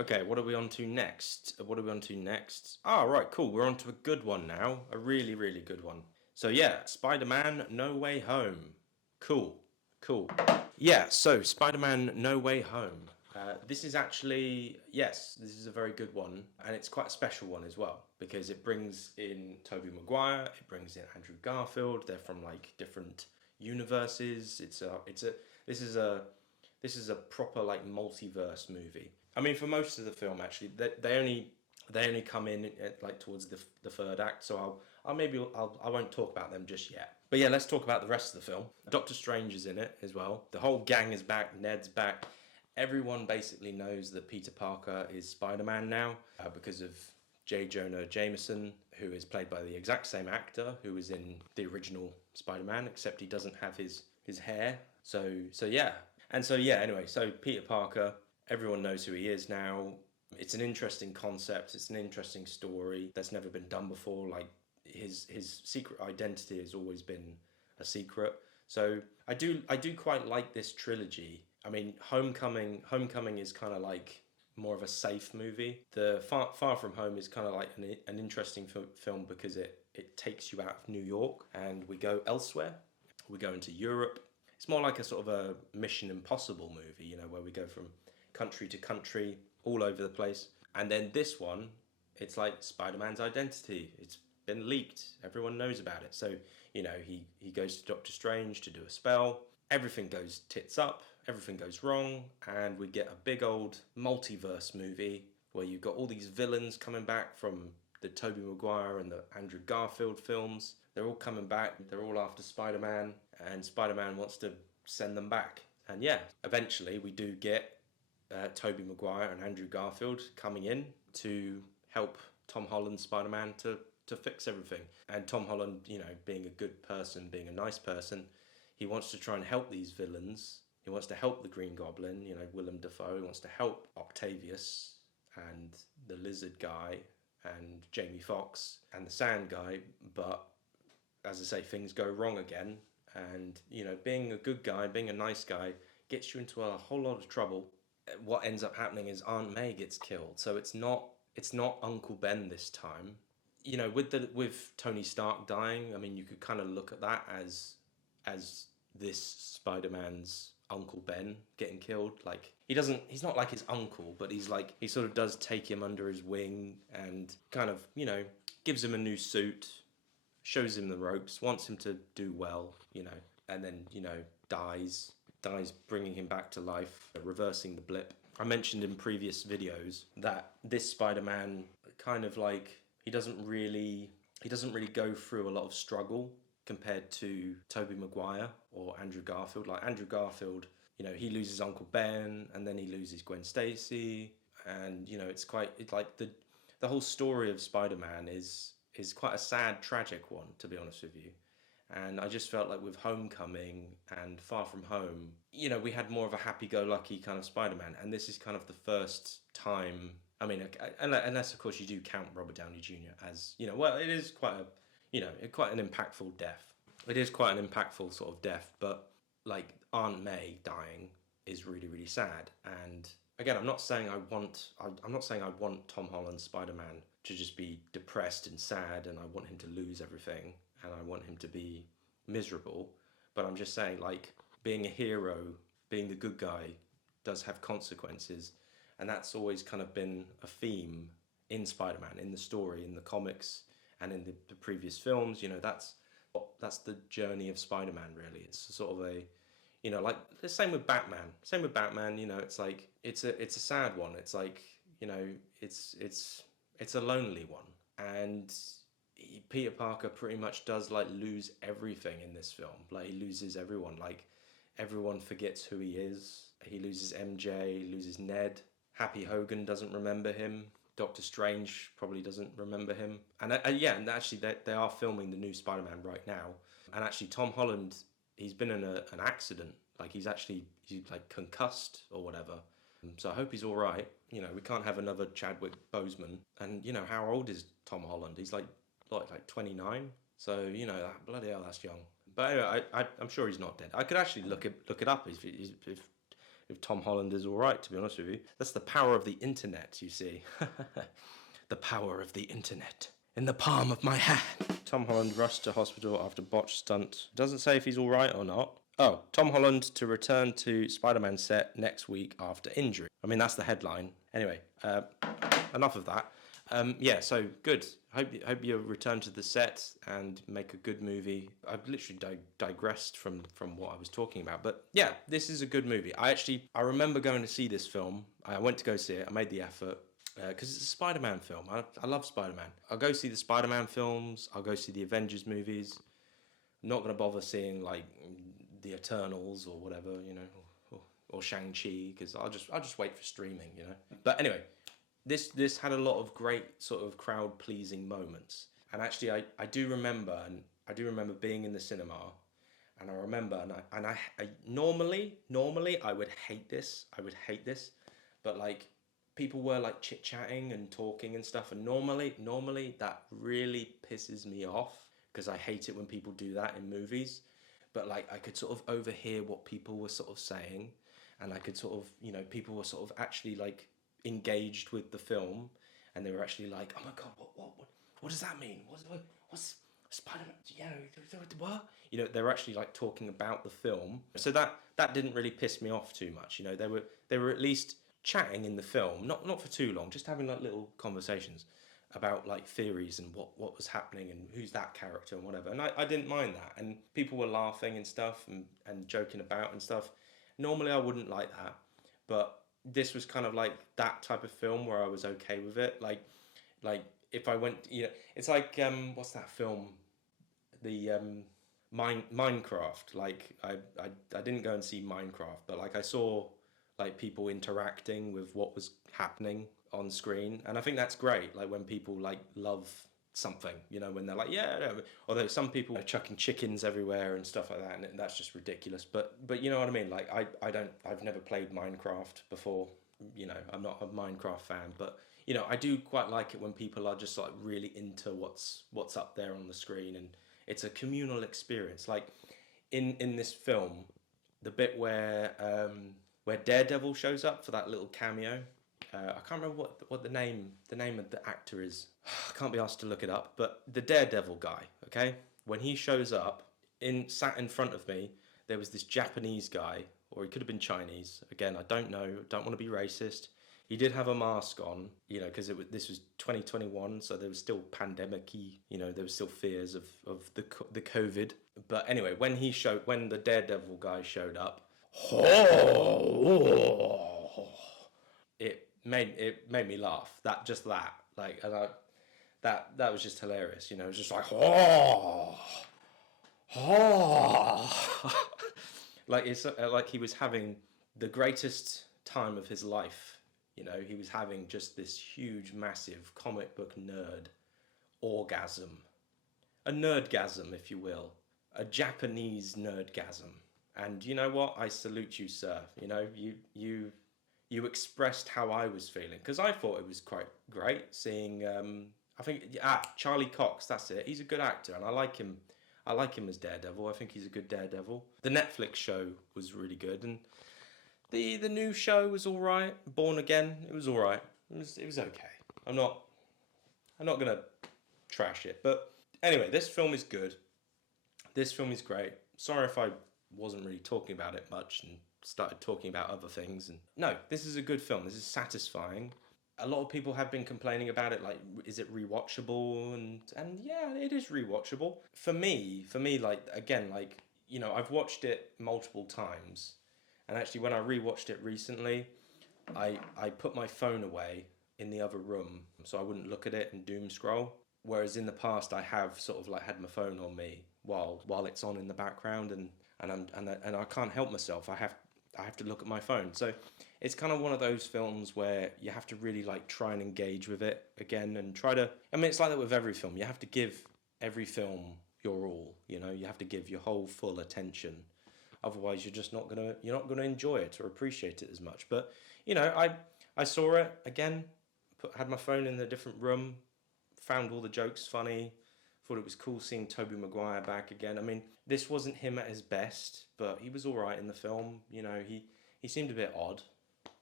Okay, what are we on to next? What are we on to next? Ah, right, cool. We're on to a good one now. A really, really good one. So yeah, Spider-Man No Way Home. Cool, cool. Yeah, so Spider-Man No Way Home. This is actually, yes, this is a very good one, and it's quite a special one as well because it brings in Tobey Maguire, it brings in Andrew Garfield. They're from like different universes. This is a this is a proper like multiverse movie. I mean, for most of the film, actually, they only come in at, like towards the third act. So I won't talk about them just yet. But yeah, let's talk about the rest of the film. Doctor Strange is in it as well. The whole gang is back. Ned's back. Everyone basically knows that Peter Parker is Spider-Man now because of J. Jonah Jameson, who is played by the exact same actor who was in the original Spider-Man, except he doesn't have his hair. So yeah, anyway, so Peter Parker, everyone knows who he is now. It's an interesting concept. It's an interesting story that's never been done before. Like his secret identity has always been a secret. So I do quite like this trilogy. I mean, Homecoming is kind of like more of a safe movie. The Far From Home is kind of like an interesting film because it takes you out of New York and we go elsewhere. We go into Europe. It's more like a sort of a Mission Impossible movie, where we go from country to country, all over the place. And then this one, it's like Spider Man's identity. It's been leaked. Everyone knows about it. So, he goes to Doctor Strange to do a spell. Everything goes tits up, everything goes wrong, and we get a big old multiverse movie where you've got all these villains coming back from the Tobey Maguire and the Andrew Garfield films. They're all coming back. They're all after Spider Man, and Spider Man wants to send them back. And yeah, eventually we do get Tobey Maguire and Andrew Garfield coming in to help Tom Holland's Spider Man to fix everything. And Tom Holland, being a good person, being a nice person, he wants to try and help these villains. He wants to help the Green Goblin, Willem Dafoe. He wants to help Octavius and the Lizard guy and Jamie Foxx and the Sand guy. But as I say, things go wrong again. And, being a good guy, being a nice guy, gets you into a whole lot of trouble. What ends up happening is Aunt May gets killed. So it's not Uncle Ben this time. With Tony Stark dying, I mean, you could kind of look at that as this Spider-Man's Uncle Ben getting killed. Like he's not like his uncle, but he sort of does take him under his wing and kind of, gives him a new suit, shows him the ropes, wants him to do well, and then, dies bringing him back to life, reversing the blip. I mentioned in previous videos that this Spider-Man kind of like he doesn't really go through a lot of struggle compared to Tobey Maguire or Andrew Garfield. Like Andrew Garfield, he loses Uncle Ben and then he loses Gwen Stacy, and it's like the whole story of Spider-Man is quite a sad, tragic one, to be honest with you. And I just felt like with Homecoming and Far From Home, we had more of a happy-go-lucky kind of Spider-Man, and this is kind of the first time. I mean, unless of course you do count Robert Downey Jr. as, well, it is quite an impactful death. It is quite an impactful sort of death, but like Aunt May dying is really, really sad. And again, I'm not saying I want Tom Holland's Spider-Man to just be depressed and sad, and I want him to lose everything, and I want him to be miserable. But I'm just saying, like, being a hero, being the good guy, does have consequences, and that's always kind of been a theme in Spider-Man, in the story, in the comics, and in the previous films. That's the journey of Spider-Man. Really, it's sort of like the same with Batman. Same with Batman. It's like it's a sad one. It's like it's a lonely one, and Peter Parker pretty much does like lose everything in this film. Like he loses everyone. Like everyone forgets who he is. He loses MJ, loses Ned. Happy Hogan doesn't remember him. Doctor Strange probably doesn't remember him. And yeah, and actually they are filming the new Spider-Man right now. And actually Tom Holland, he's been in an accident. Like he's like concussed or whatever. So I hope he's all right. We can't have another Chadwick Boseman. And how old is Tom Holland? He's like 29. So bloody hell, that's young. But anyway, I'm sure he's not dead. I could actually look it up if if Tom Holland is all right, to be honest with you. That's the power of the internet, you see. The power of the internet. In the palm of my hand. Tom Holland rushed to hospital after botched stunt. Doesn't say if he's all right or not. Oh, Tom Holland to return to Spider-Man set next week after injury. I mean, that's the headline. Anyway, enough of that. Yeah, so good. Hope you return to the set and make a good movie. I've literally digressed from what I was talking about, but yeah, this is a good movie. I remember going to see this film. I went to go see it. I made the effort because it's a Spider-Man film. I love Spider-Man. I'll go see the Spider-Man films. I'll go see the Avengers movies. I'm not gonna bother seeing like the Eternals or whatever, you know, or Shang-Chi because I'll just wait for streaming, you know. But anyway. This had a lot of great sort of crowd pleasing moments, and actually I do remember being in the cinema, and I remember and I normally I would hate this, but like people were like chit chatting and talking and stuff, and normally that really pisses me off because I hate it when people do that in movies, but like I could sort of overhear what people were sort of saying, and I could sort of, you know, people were sort of actually like engaged with the film, and they were actually like, oh my god, what does that mean, what's Spider-Man, what, you know, they were actually like talking about the film, so that didn't really piss me off too much, you know. They were at least chatting in the film, not for too long, just having like little conversations about like theories and what was happening and who's that character and whatever, and I didn't mind that, and people were laughing and stuff and joking about and stuff. Normally I wouldn't like that, but this was kind of like that type of film where I was okay with it. Like if I went, you know, it's like what's that film? The Minecraft. Like I didn't go and see Minecraft, but like I saw like people interacting with what was happening on screen, and I think that's great. Like when people like love something, you know, when they're like, yeah, no. Although some people are chucking chickens everywhere and stuff like that, and that's just ridiculous, but you know what I mean. Like I've never played Minecraft before, you know, I'm not a Minecraft fan, but you know, I do quite like it when people are just like really into what's up there on the screen, and it's a communal experience. Like in this film, the bit where Daredevil shows up for that little cameo. I can't remember what the name of the actor is. I can't be asked to look it up. But the Daredevil guy, okay, when he shows up, sat in front of me, there was this Japanese guy, or he could have been Chinese. Again, I don't know. Don't want to be racist. He did have a mask on, you know, because this was 2021, so there was still pandemic-y, you know, there was still fears of the COVID. But anyway, when the Daredevil guy showed up, it made me laugh. That like, and that was just hilarious. You know, it was just like like it's like he was having the greatest time of his life. You know, he was having just this huge, massive comic book nerd orgasm, a nerdgasm, if you will, a Japanese nerdgasm. And you know what? I salute you, sir. You know, you expressed how I was feeling, because I thought it was quite great seeing. I think Charlie Cox. That's it. He's a good actor, and I like him. I like him as Daredevil. I think he's a good Daredevil. The Netflix show was really good, and the new show was all right. Born Again, it was all right. It was okay. I'm not gonna trash it, but anyway, this film is good. This film is great. Sorry if I wasn't really talking about it much and started talking about other things. And no, this is a good film. This is satisfying. A lot of people have been complaining about it, like, is it rewatchable? And yeah, it is rewatchable. For me, like, again, like, you know, I've watched it multiple times, and actually when I rewatched it recently, I put my phone away in the other room so I wouldn't look at it and doom scroll. Whereas in the past I have sort of like had my phone on me while it's on in the background, and I can't help myself. I have to look at my phone. So it's kind of one of those films where you have to really like try and engage with it again and try to. I mean, it's like that with every film. You have to give every film your all. You know, you have to give your whole full attention. Otherwise, you're not gonna enjoy it or appreciate it as much. But you know, I saw it again. Had my phone in a different room. Found all the jokes funny. Thought it was cool seeing Tobey Maguire back again. I mean, this wasn't him at his best, but he was all right in the film. You know, he seemed a bit odd.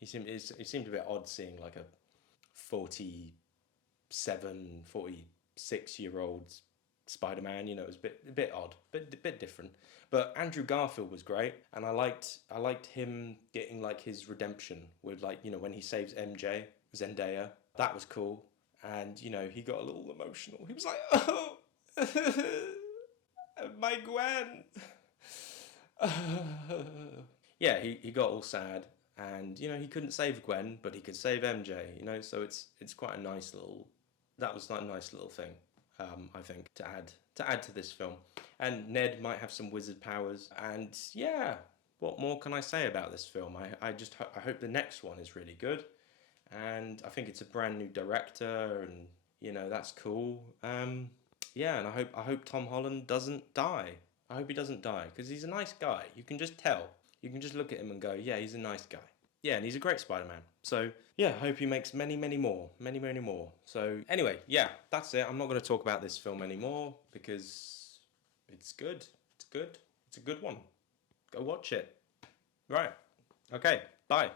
It seemed a bit odd seeing like a 47, 46 year old Spider-Man. You know, it was a bit odd, bit different. But Andrew Garfield was great, and I liked him getting like his redemption with, like, you know, when he saves MJ, Zendaya. That was cool, and you know, he got a little emotional. He was like, "Oh, my Gwen." Yeah, he got all sad, and you know, he couldn't save Gwen, but he could save MJ. You know, so it's quite a nice little. That was like a nice little thing, I think, to add to this film. And Ned might have some wizard powers, and yeah, what more can I say about this film? I hope the next one is really good, and I think it's a brand new director, and you know, that's cool. Yeah, and I hope Tom Holland doesn't die. I hope he doesn't die because he's a nice guy. You can just tell. You can just look at him and go, yeah, he's a nice guy. Yeah, and he's a great Spider-Man. So yeah, I hope he makes many, many more, many, many more. So anyway, yeah, that's it. I'm not going to talk about this film anymore because it's good. It's good. It's a good one. Go watch it. Right. Okay. Bye.